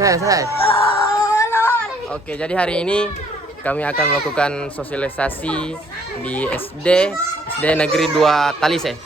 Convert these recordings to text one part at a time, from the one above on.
Sehat. Oke, jadi hari ini kami akan melakukan sosialisasi di SD Negeri 2 Talise.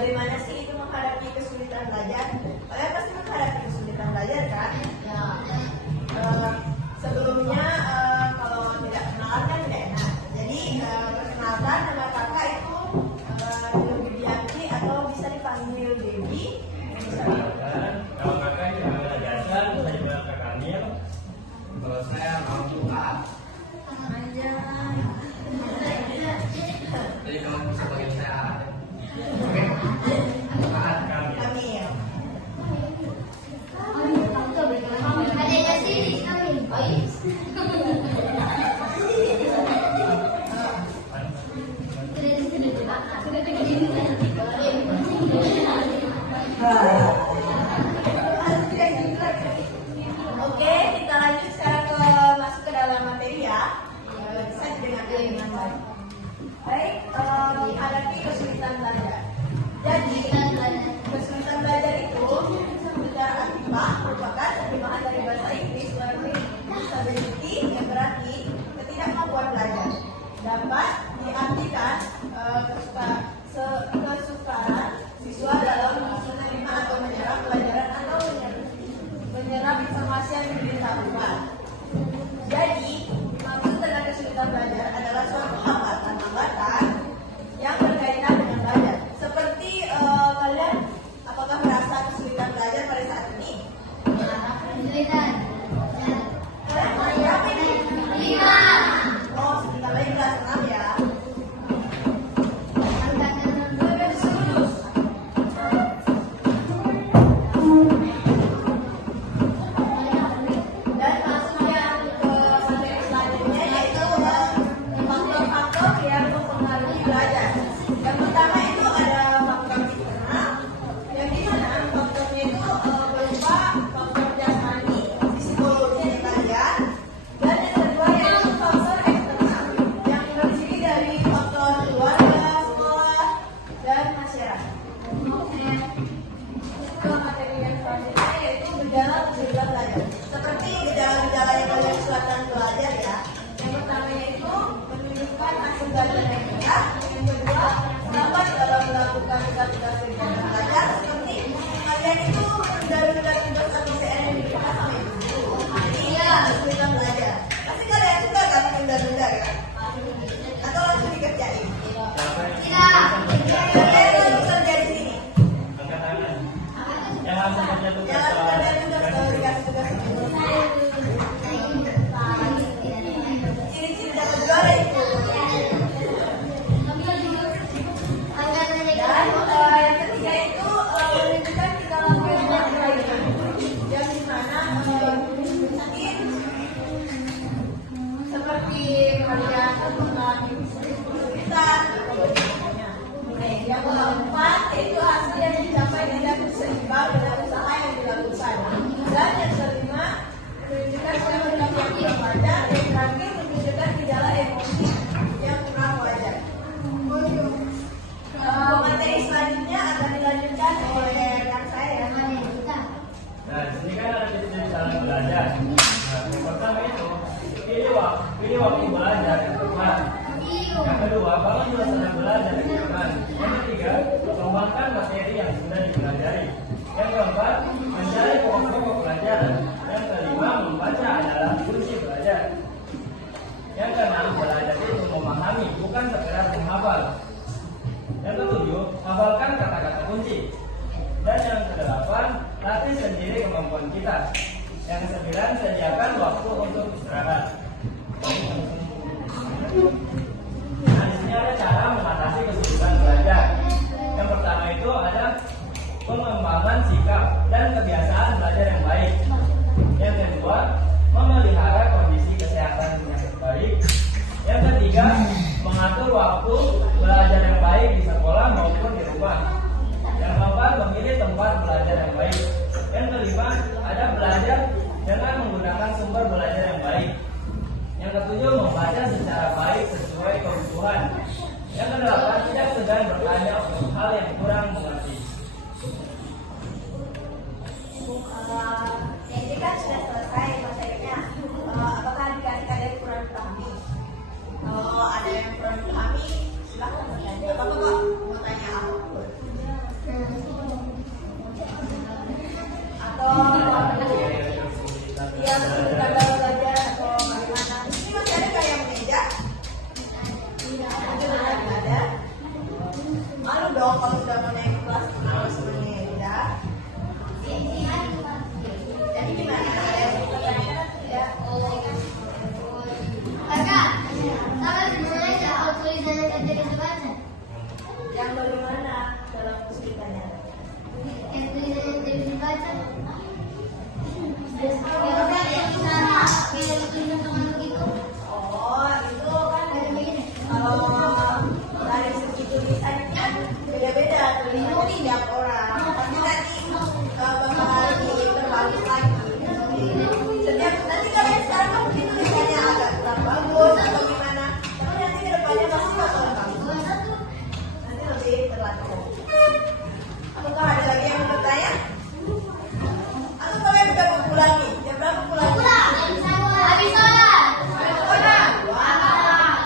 Bagaimana sih itu menghadapi kesulitan belajar? Kalian pasti menghadapi kesulitan belajar kan? Ya. Sebelumnya kalau tidak kenalan kan tidak enak. Jadi perkenalkan nama kakak itu Widianti atau bisa dipanggil Dewi. Kalau kakak itu adalah Jason, saya juga kakak Kamil. Kalau saya mau buka. Jadi kamu bisa panggil saya Arat. Oke, kita lanjut sekarang masuk ke dalam materi ya. Bisa didengarkan dengan baik. Baik, menghadapi kesulitan belajar. Jadi, kesulitan belajar itu secara aktifah merupakan terjemahan dari bahasa Inggris learning disability yang berarti ketidakmampuan belajar. Dapat diartikan kesukaran siswa dalam menerima atau menyerap pelajaran atau menyerap informasi yang diberitahukan. Jadi, maksud dengan kesulitan belajar adalah suatu hambatan yang berkaitan dengan belajar. Seperti kalian, apakah merasa kesulitan belajar pada saat ini? Kesulitan. Kalian mau berapa ini? 5. Oh, sebentar lagi kelas 6 ya. Seperti gejala-gejala yang kalian kesulitan belajar ya. Yang pertamanya itu menunjukkan hasil belajar yang rendah. Yang kedua, lambat dalam melakukan tugas-tugas kegiatan belajar. Seperti kalian itu menunda tugas atau PR yang diberikan sama ibu. Ini kesulitan belajar. Pasti kalian suka kan menunda-nunda kan? Atau langsung dikerjain? Tidak. Kalian langsung kerja di sini. Jangan kerja tugas. Ciri-ciri dapat juara itu. Dan yang ketiga itu menunjukkan kita lakukan kebaikan yang dimana mungkin seperti kalian melakukan kesulitan atau bagaimana. Yang keempat itu hasil yang dicapai tidak seimbang dengan usaha yang dilakukan. Dan yang kelima menunjukkan sikap yang wajar. Yang terakhir menunjukkan gejala emosi yang kurang wajar. Materi selanjutnya akan dilanjutkan oleh rekan saya. Nah, di sini kan ada jenis cara belajar. Nah, yang pertama itu pilih waktu belajar yang tepat. Yang kedua, bangun suasana belajar yang nyaman. Yang ketiga, kembangkan materi yang sudah dipelajari. Yang keempat, mencari pokok-pokok pelajaran. Yang kelima, membaca adalah kunci belajar. Yang keenam, belajar itu memahami, bukan sekedar menghafal. Yang ketujuh, hafalkan kata-kata kunci. Dan yang kedelapan, latih sendiri kemampuan kita. Yang kesembilan, sediakan waktu waktu belajar yang baik di sekolah maupun di rumah. Yang keempat, memilih tempat belajar yang baik. Yang kelima, ada belajar dengan menggunakan sumber belajar yang baik. Yang ketujuh, membaca secara baik sesuai kebutuhan. Yang kedelapan, tidak segan bertanya untuk hal yang kurang mengerti. Ini kan sudah selesai materinya. Apakah adik-adik ada yang kurang pahami? Kalau ada yang kurang pahami, silahkan bertanya. Apa kok mau tanya apapun? Atau dia kesulitan dalam belajar atau bagaimana? Ini masih ada nggak yang meja? Nggak ada. Malu dong kalau sudah mau naik kelas harus meja. Jadi gimana? Ada yang mau tanyakan tidak? Yang bagaimana dalam kesulitannya? Oh, itu kan kalau dari segi tulisan kan beda-beda tulisannya tiap orang. Tapi nanti bakal diterbalik lagi. Setiap nanti kalian sekarang kan mungkin tulisannya agak kurang bagus atau gimana. Tapi nanti kedepannya pasti bakal bagus. Nanti lebih terlatih. Apakah ada lagi yang mau bertanya? Atau kalian udah mau pulang nih? Jam berapa pulang? Pulang. Wah.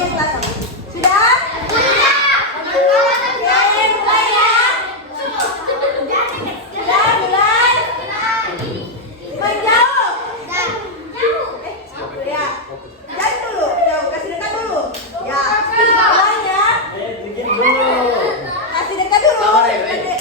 yang kelas 1. Sudah? Sudah. Oke, mulai ya. Sudah, mulai. Menjauh. Ya. Jangan dulu. Jauh, kasih dekat dulu. Ya. Mulai ya. Begini dulu. Kasih dekat dulu. Sabar ya, Sudah?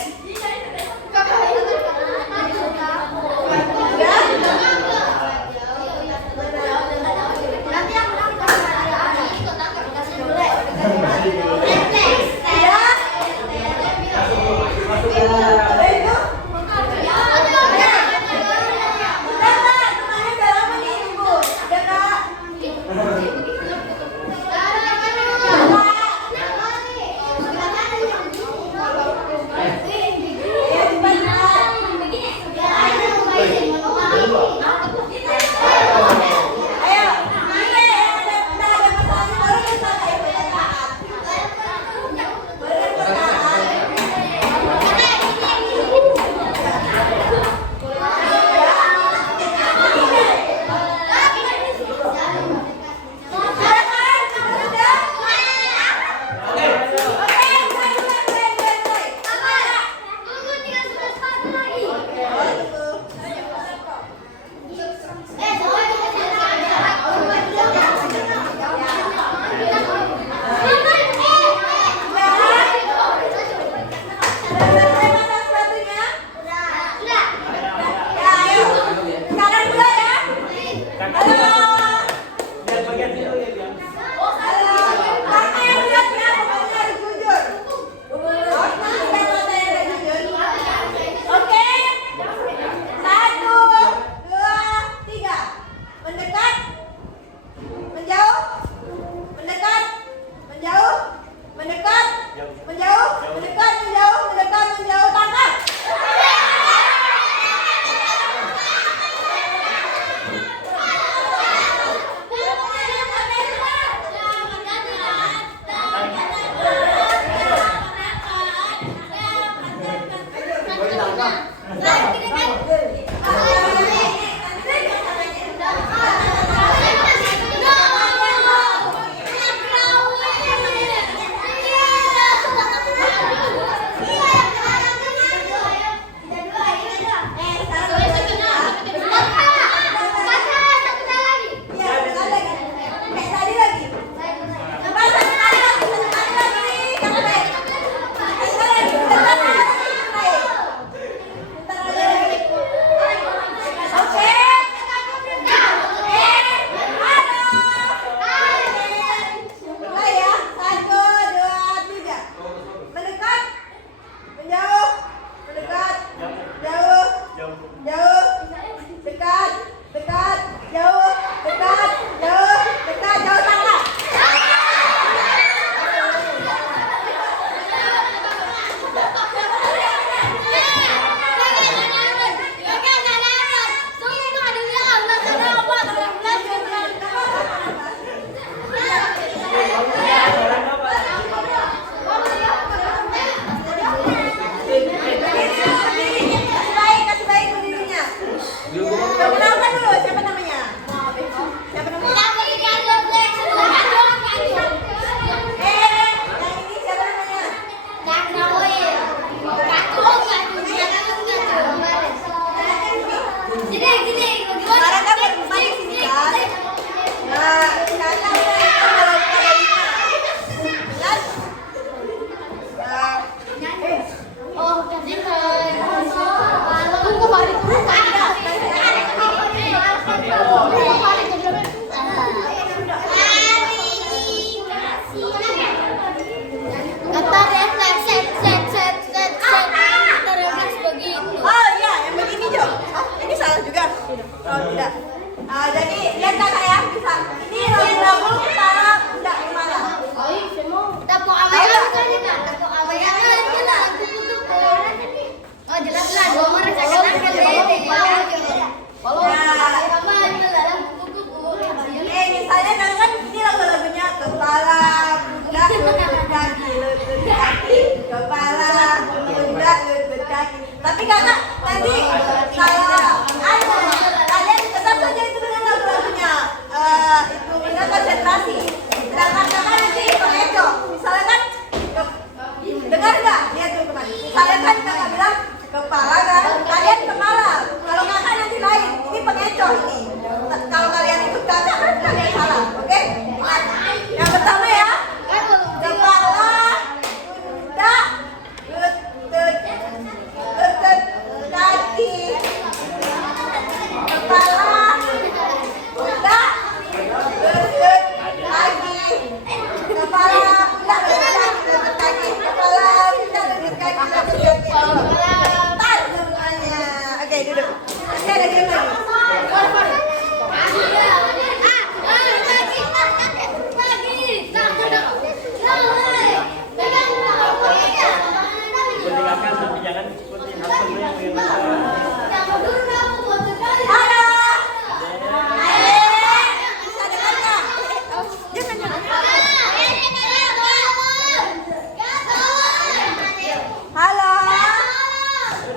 Halo.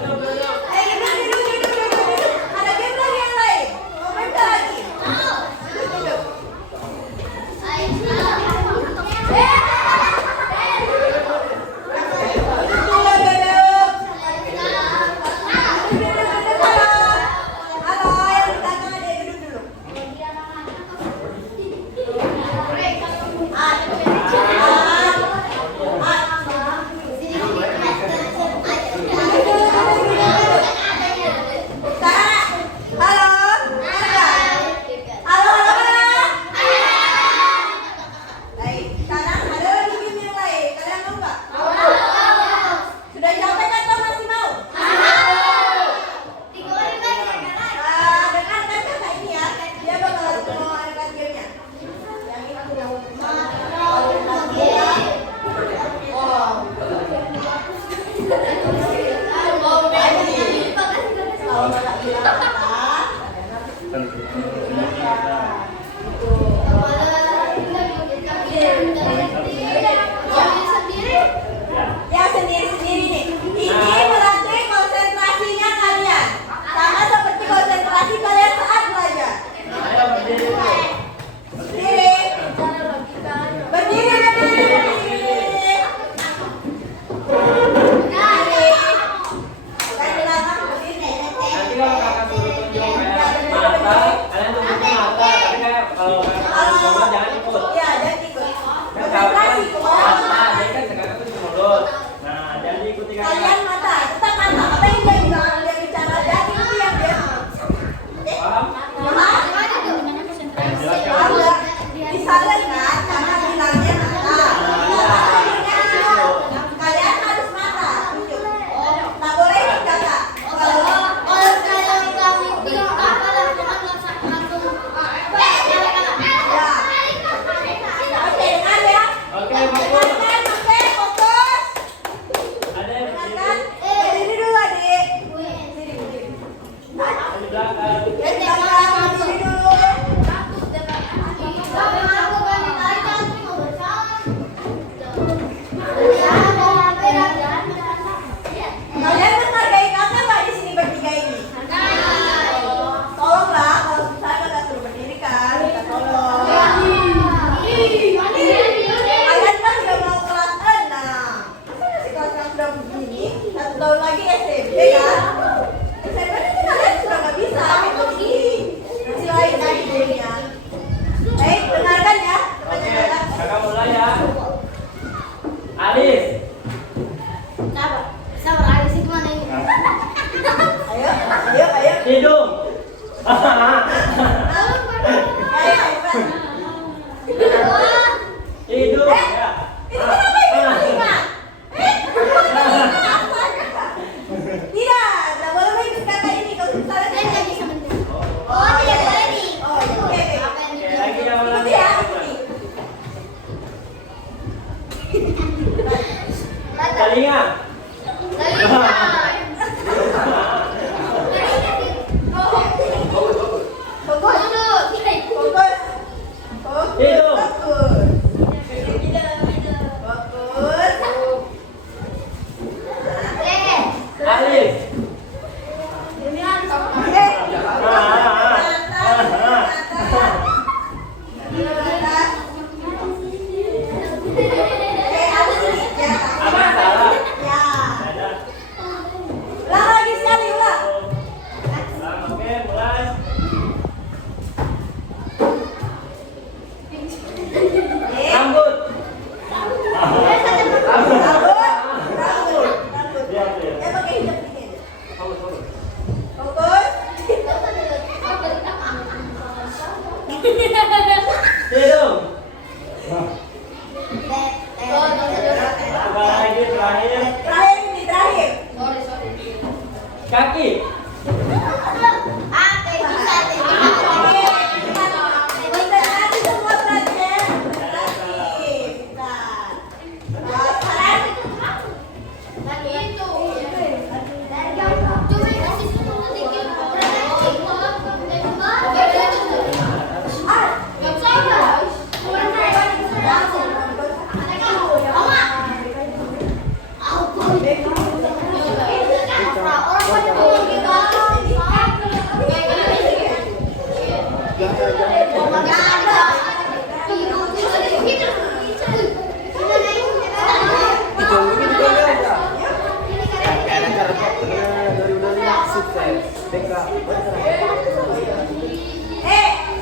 Duduk. Ada game lagi yang lain. Mau main lagi? Duduk. Halo, yang di tengah deh, duduk dulu.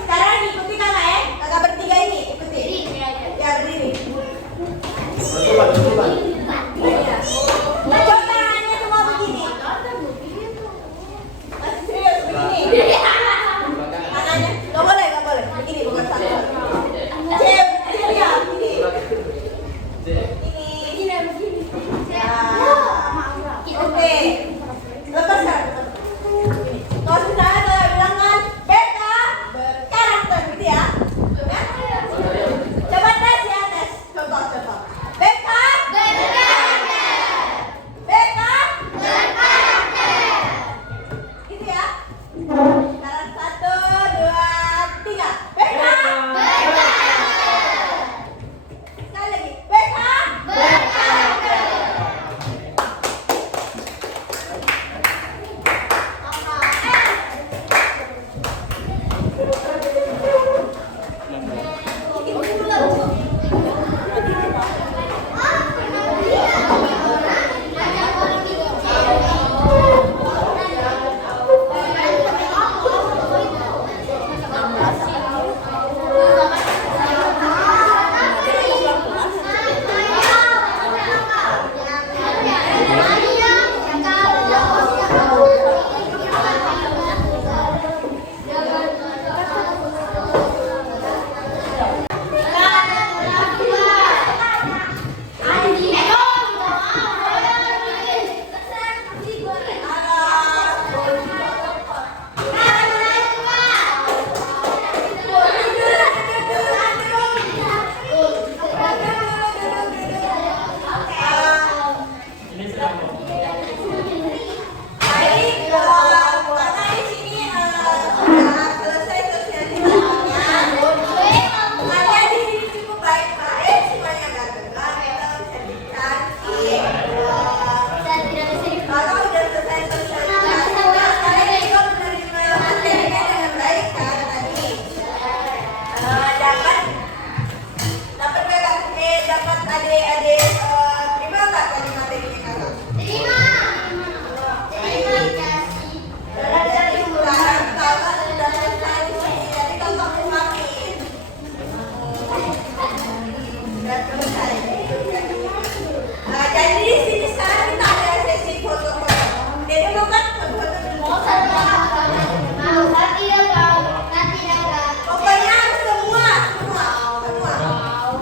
Sekarang ikuti kakak ya. Kakak bertiga ini ikuti. Ya berdiri. Coba tangannya semua begini. Masih serius begini. Tangannya nggak boleh. Begini bukan satu. Ya begini. Oke. Lepas sekarang. Kalau misalnya saya bilang kan beta berkarakter gitu ya. Coba tes ya, tes. Contoh. Beta berkarakter. Beta berkarakter. Gitu ya. Sekarang 1, 2, 3. Beta berkarakter. Sekali lagi. Beta berkarakter.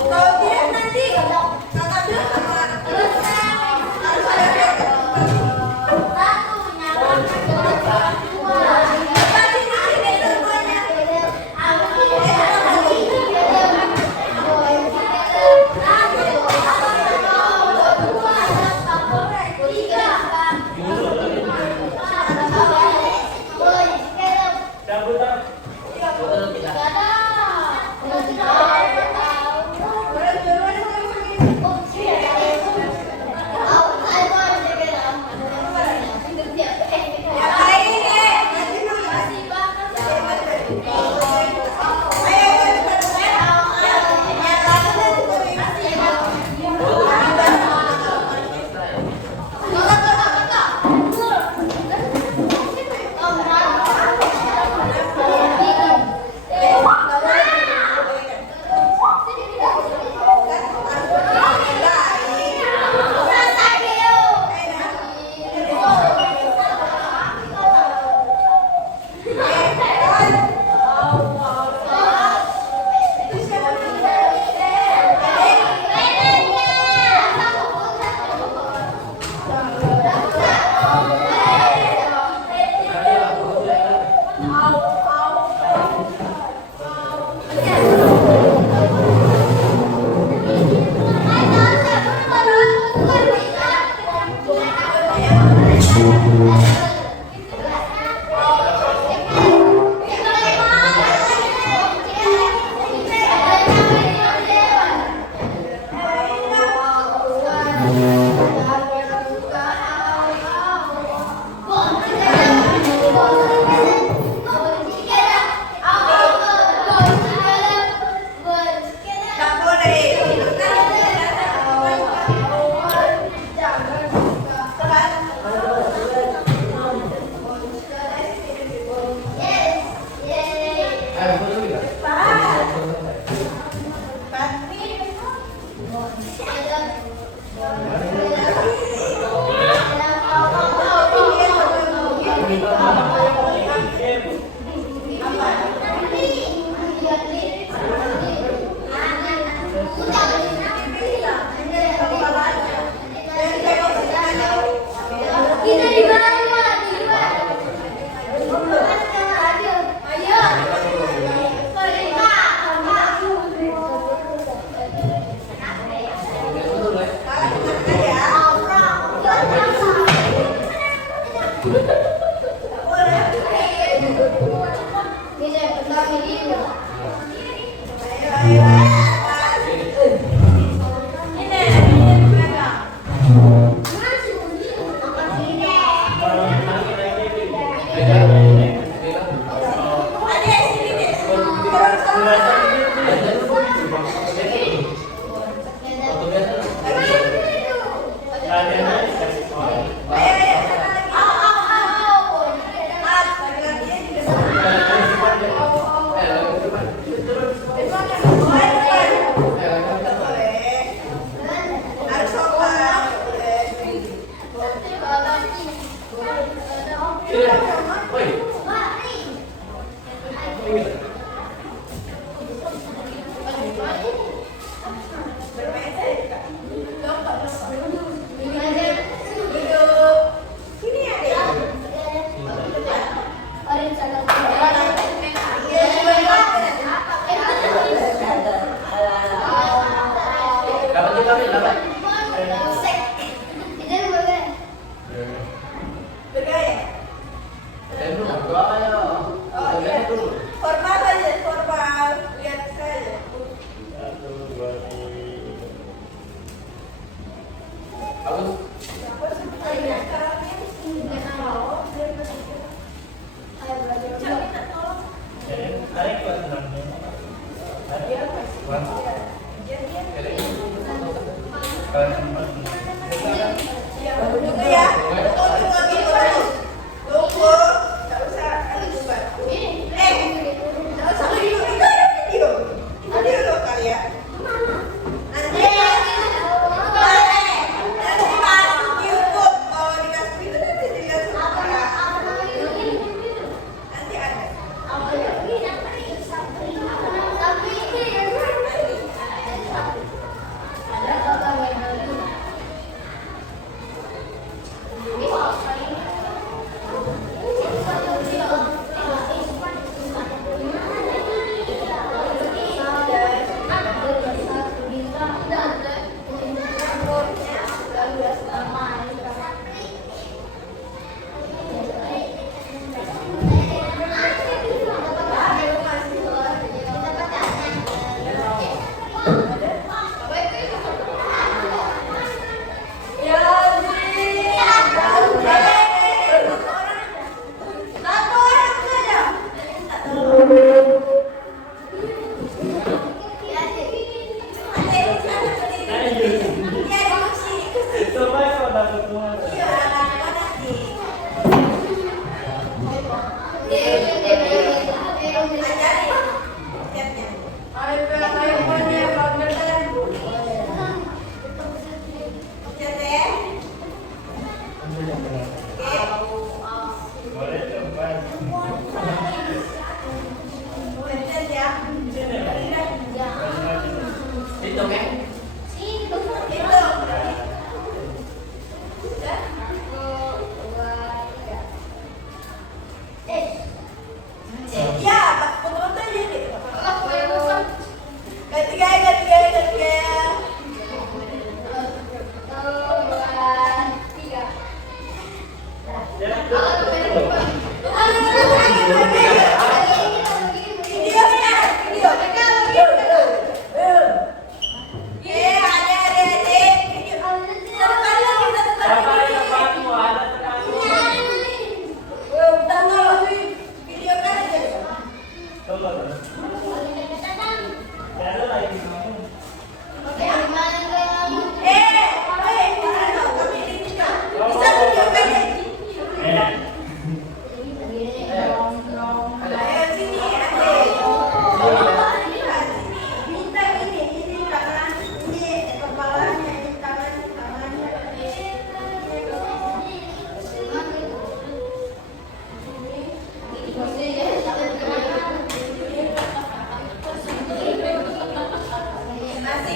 Kalau tidak nanti kakak bilang sama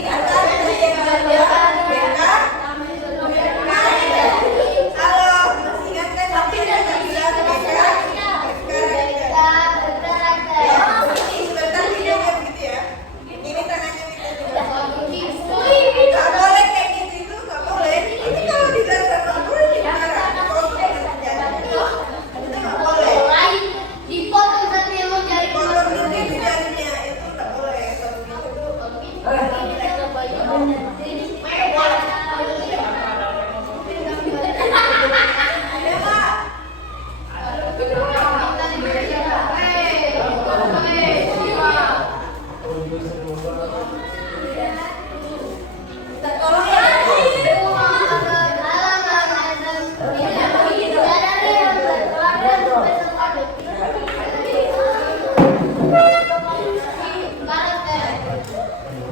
atas yang bagian BK. Halo, masih ingat kan tapi yang bilang BK? Ini sebentar videonya begitu ya. Ini tangannya gitu. Gak boleh kayak gitu itu gak boleh. Ini kalau dibilang sama guru dimarah. Kalau terjadi itu gak boleh. Kalau berhenti di jarinya itu gak boleh. Ada Pak? Minta tolong ya.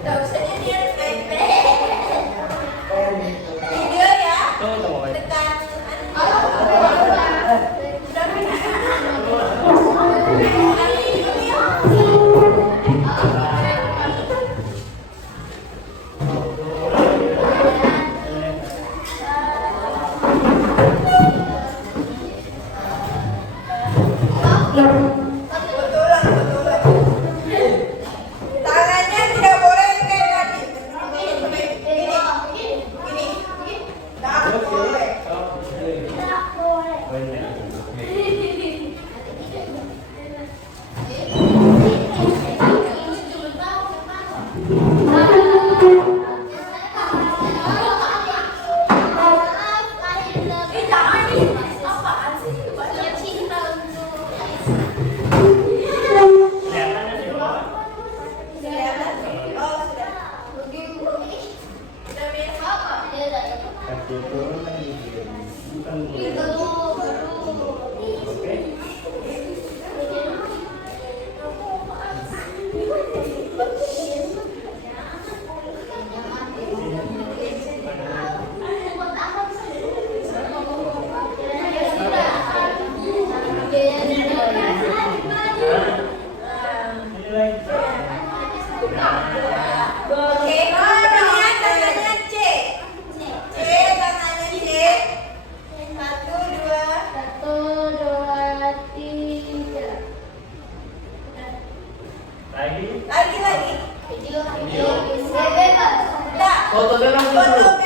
Gak usah nyanyian video ya. Tekan betulan. Tangannya tidak boleh kayak tadi. Gini. Nggak boleh. Jangan nih. Apaan sih? Kelihatan? Oh, sudah. Sudah minum apa? Oke, tangannya C. Tangannya C. 1, 2. Lagi. Lagi. Video. Enggak. Foto dulu. Foto